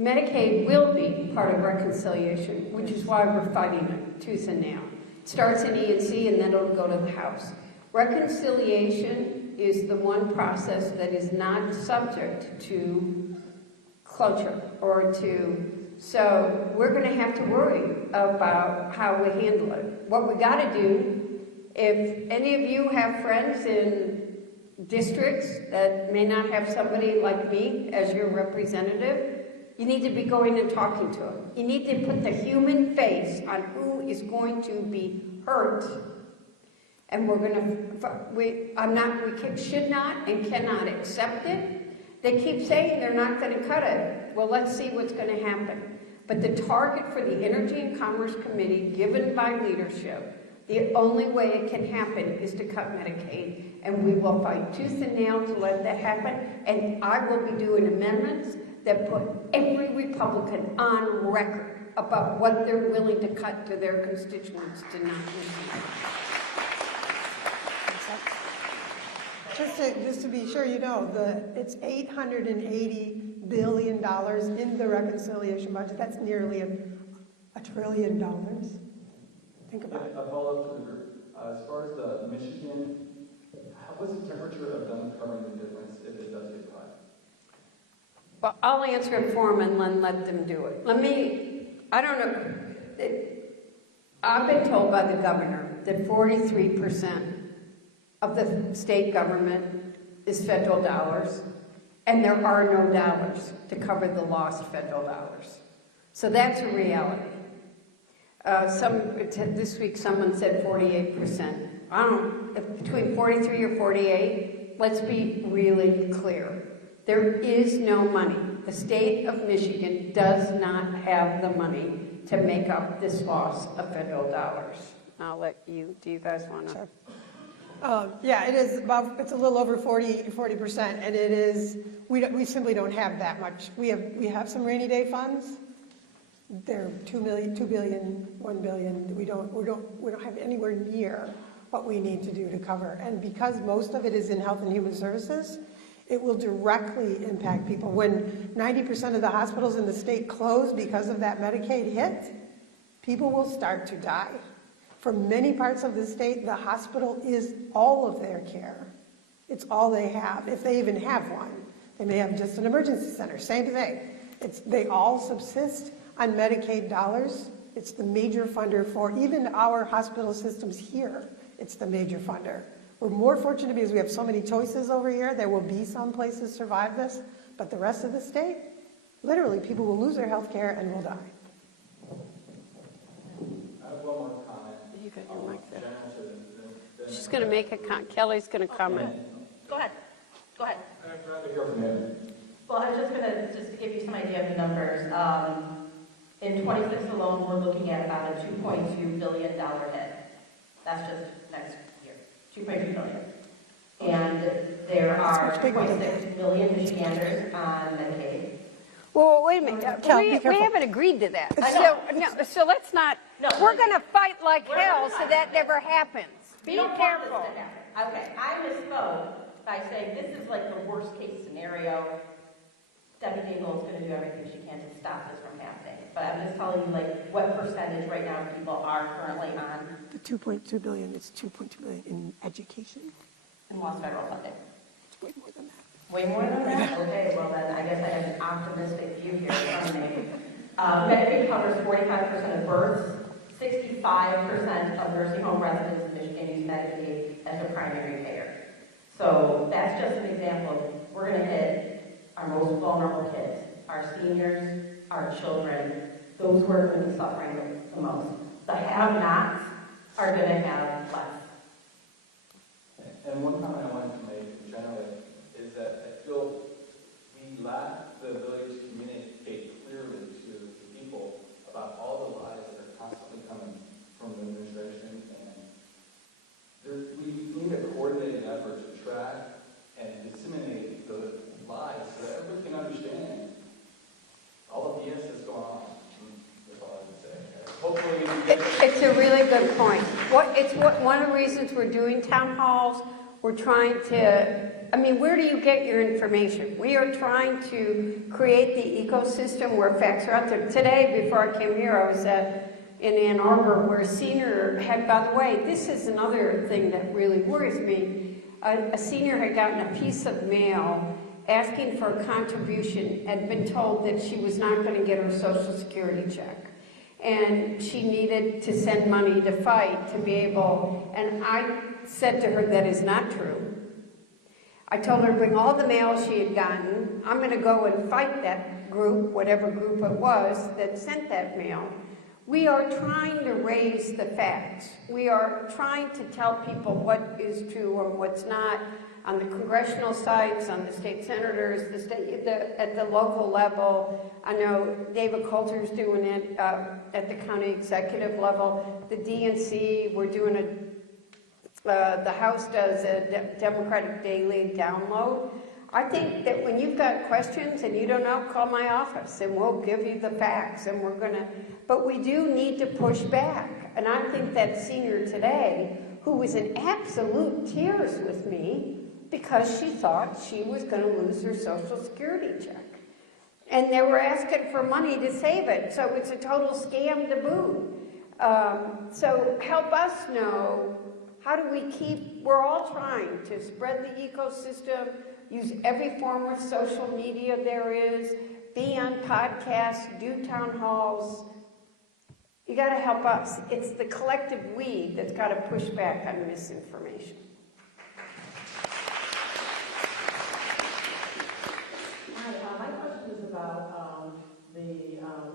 Medicaid will be part of reconciliation, which is why we're fighting it tooth and nail. It starts in E&C and then it'll go to the House. Reconciliation is the one process that is not subject to cloture or to, so we're going to have to worry about how we handle it. What we got to do, if any of you have friends in districts that may not have somebody like me as your representative, you need to be going and talking to them. You need to put the human face on who is going to be hurt. And we're going to, we should not and cannot accept it. They keep saying they're not going to cut it. Well, let's see what's going to happen. But the target for the Energy and Commerce Committee given by leadership, the only way it can happen is to cut Medicaid. And we will fight tooth and nail to let that happen. And I will be doing amendments that put every Republican on record about what they're willing to cut to their constituents to not receive. Just to be sure you know, it's $880 billion in the reconciliation budget. That's nearly a $1 trillion. Think about it. A follow-up to the group. As far as the Michigan, what's the temperature of them covering the difference if it does get cut? Well, I'll answer it for them and then let them do it. I don't know. I've been told by the governor that 43% of the state government is federal dollars, and there are no dollars to cover the lost federal dollars. So that's a reality. This week someone said 48%. I don't know, between 43 or 48, let's be really clear. There is no money. The state of Michigan does not have the money to make up this loss of federal dollars. I'll let you, do you guys want to? Sure. Yeah, it is about, it's a little over 40%, and it is, we simply don't have that much. We have some rainy day funds. They're $2 billion, $1 billion. We don't have anywhere near what we need to do to cover. And because most of it is in Health and Human Services, it will directly impact people. When 90% of the hospitals in the state close because of that Medicaid hit, people will start to die. For many parts of the state, the hospital is all of their care. It's all they have, if they even have one. They may have just an emergency center, same thing. They all subsist on Medicaid dollars. It's the major funder for even our hospital systems here. It's the major funder. We're more fortunate because we have so many choices over here. There will be some places survive this, but the rest of the state, literally, people will lose their health care and will die. I have one more comment. You got your mic there. She's going to make a comment. Kelly's going to comment. Go ahead. Go ahead. I'd rather hear from you. Well, I'm just going to give you some idea of the numbers. In 26 alone, we're looking at about a $2.2 billion hit. That's just next year, $2.2 billion. And there are 2.6 million Michiganders on Medicaid. Well, wait a minute. We haven't agreed to that. So let's not. No, we're going to fight like hell so that never happens. Be careful. Okay, I misspoke by saying this is like the worst case scenario. Debbie Dingell is going to do everything she can to stop this from happening. But I'm just telling you, like, what percentage right now people are currently on. The 2.2 billion is 2.2 billion in education. And lost federal funding. It's way more than that. Way more than that? Okay, well then I guess I have an optimistic view here from me. Medicaid covers 45% of births, 65% of nursing home residents in Michigan use Medicaid as a primary payer. So that's just an example of we're going to hit our most vulnerable kids, our seniors, our children, those who are going to be suffering the most. The have-nots are going to have less. And one comment I wanted to make generally is that I feel we lack the ability to communicate clearly to the people about all the lies that are constantly coming from the administration. And we need a coordinated effort to track and disseminate the lies so that everybody can understand all the BS that's going on. That's all I would say. Hopefully, it's a really good point. One of the reasons we're doing town halls, We're trying to, I mean, where do you get your information? We are trying to create the ecosystem where facts are out there. Today, before I came here, I was in Ann Arbor where a senior had, by the way, this is another thing that really worries me. A senior had gotten a piece of mail asking for a contribution and been told that she was not going to get her Social Security check. And she needed to send money to fight to be able, and I said to her, that is not true. I told her to bring all the mail she had gotten. I'm going to go and fight that group, whatever group it was that sent that mail. We are trying to raise the facts. We are trying to tell people what is true or what's not on the congressional sites, on the state senators, at the local level. I know David Coulter's doing it at the county executive level. The DNC, we're doing the House does a Democratic Daily download. I think that when you've got questions and you don't know, call my office and we'll give you the facts and but we do need to push back. And I think that senior today, who was in absolute tears with me because she thought she was going to lose her Social Security check. And they were asking for money to save it, so it's a total scam to boot. So help us know, how do we we're all trying to spread the ecosystem, use every form of social media there is, be on podcasts, do town halls. You got to help us. It's the collective we that's got to push back on misinformation. Hi, my question is about the